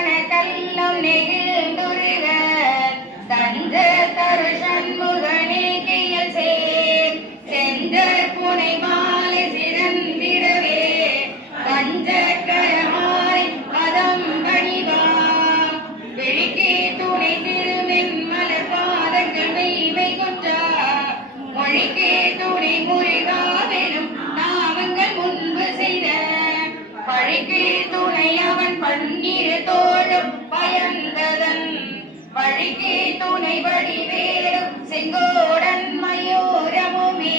கன கல்லம் நெகிழ்ந்துருக தஞ்ச தரு சண்முகனே கையில் சேர் செஞ்ச புனை மாலை சிறந்திடவே. பஞ்ச கரமாய் பதம் பணிவாம். விழிக்கே துணை திருமென் மலர் பாதங்கள் மெய்மை கொற்றா. மொழிக்கே துணை முருகாவெனும் நாமங்கள் முன்பு செய்த. பழிக்கே துணை அவன் பன்னிரு தோழும் பயந்ததன் வழிக்கே துணை வடிவேலும் செங்கோடன் மயூரமுமே.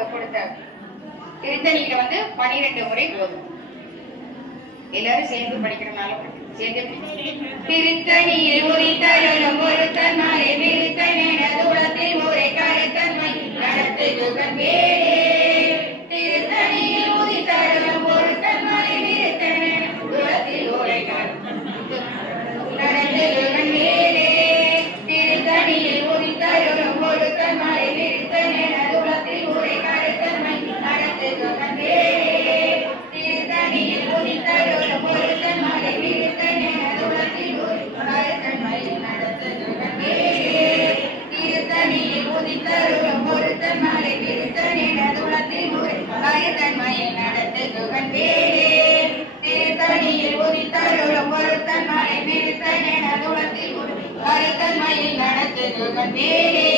அவங்க கொடுத்த திருத்தணியில வந்து பனிரெண்டு முறை போதும். எல்லாரும் சேர்ந்து படிக்கிறனால சேர்ந்து திருத்தணியில் உரித்தருளும் ஒருத்தன் மலை விருத்தன் என தூளத்தில் முறை கருத்தன்மை நடத்துகுகன் வேலே.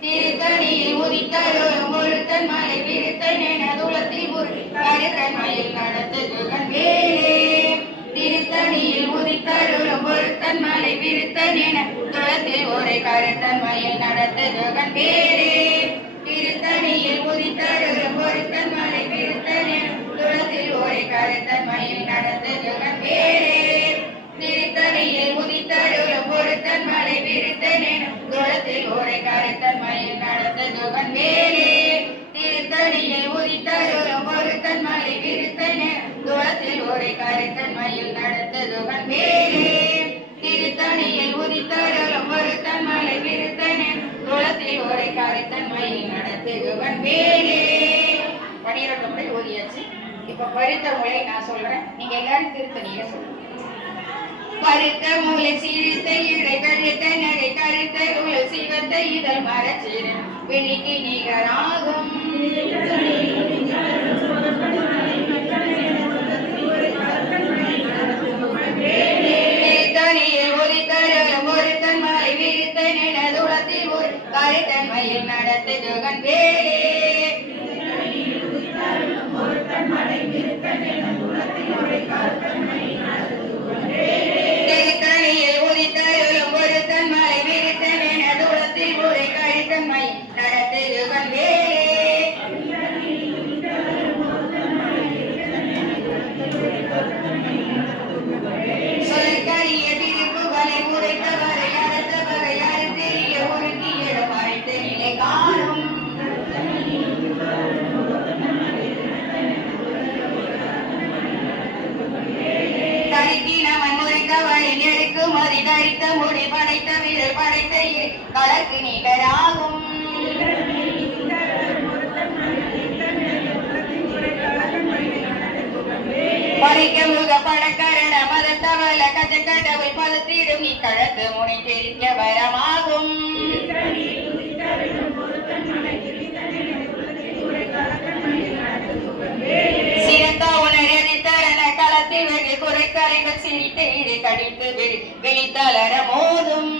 திருத்தணியில் உதித்தருளும் ஒருத்தன் மலை விருத்தன் என துளத்தில் ஒரு கருத்தன்மையில் நடத்துகுகன் வேலே. திருத்தணியில் உதித்தருளும் ஒருத்தன் மலை விருத்தன் என துளத்தில் ஒரு கருத்தன்மையில் நடத்துகுகன் வேலே. திருத்தணியில் உதித்தருளும் ஒருத்தன் மலை விருத்தன் என துளத்தில் ஒரு கருத்தன்மையில் நடத்துகுகன் வேலே. திருத்தணியில் உதித்தருளும் ஒருத்தன் மலை விருத்தன் என துளத்தில் ஒரு கருத்தன்மையில் நடத்துகுகன் வேலே. பனிரெண்டு முறை ஓதியாச்சு இப்ப பருத்த முறை நான் சொல்றேன் நீங்க எல்லாரும் திருத்தணியில சொல்லுங்க பருத்த மூலை சீர்த்த இடை கழுத்த நகை கருத்த உள் சிவத்த இதழ் மரச்சிற விழிக்கு நிகராகும். நடத்தை ஜோகன் ஒருத்தன் எடுக்குமதி தரித்த முடி படைத்த விரு படைத்த கலக்கு நிகராகும் படைக்க முக படக்கரண மதத்தவல கஜ கடவுள் பதத்திடும் நீ கழத்து முனை தெரிக்க வரமாகும். வெளி வெளித்தளர மோதும்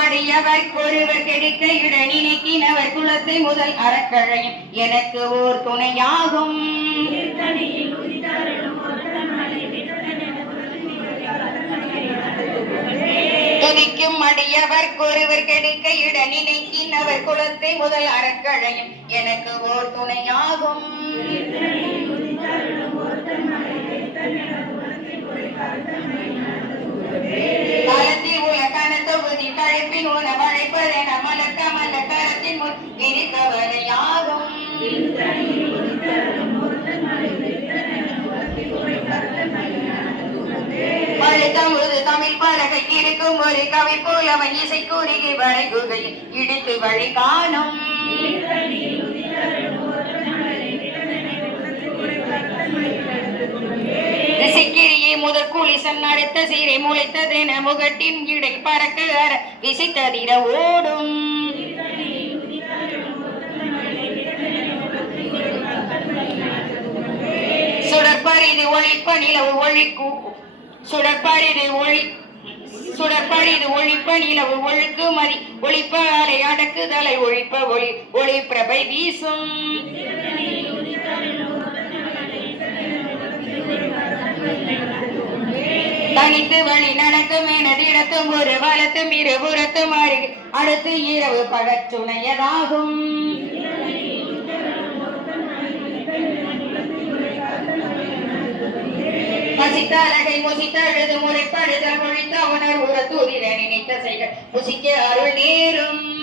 அடியவர் ஒருவர் கெடுக்க இட நினைக்கினவர் குலத்தை முதல் அறக்கழையும் எனக்கு ஓர் துணையாகும். துதிக்கும் ஒருவர் கெடுக்க இட அவர் குலத்தை முதல் அறக்கழையும். எனக்கு ஓர் துணையாகும். காலத்தில் உலகான தொகுதி கழிப்பின் உணவழைப்பதென பழுத்தமுது தமிழ் பலகை இருக்கும் ஒரு கவி போல் அவன் இசை கூறுகி வழங்குகையில் இடித்து வழி காணும் முதற் கூலிசன் நடத்த சீரை முளைத்ததென முகட்டின் இடை பறக்க அற விசைத்ததிர ஓடும். சுடற்பரிது ஒளிப்ப நிலவு ஒழிக்கு சுடற்பரிது ஒளி சுடற்பரிது ஒழிப்ப நிலவு ஒழுக்கு மதி ஒழிப்ப அலை அடக்குதலை ஒழிப்ப ஒளி ஒளி பிரபை வீசும். தனித்து வழி நடக்கும் எனதிடத்தும் ஒரு வலத்தும் இருபுறத்தும் அருகு அடுத்து இரவு பகச்சுணையதாகும் பசித்தழகை முசித்தழுது முறைப்படுதல் மொழித்த உணர் உற தூதிர நினைத்த செய்க. முசிக்க அருள் நேரும்.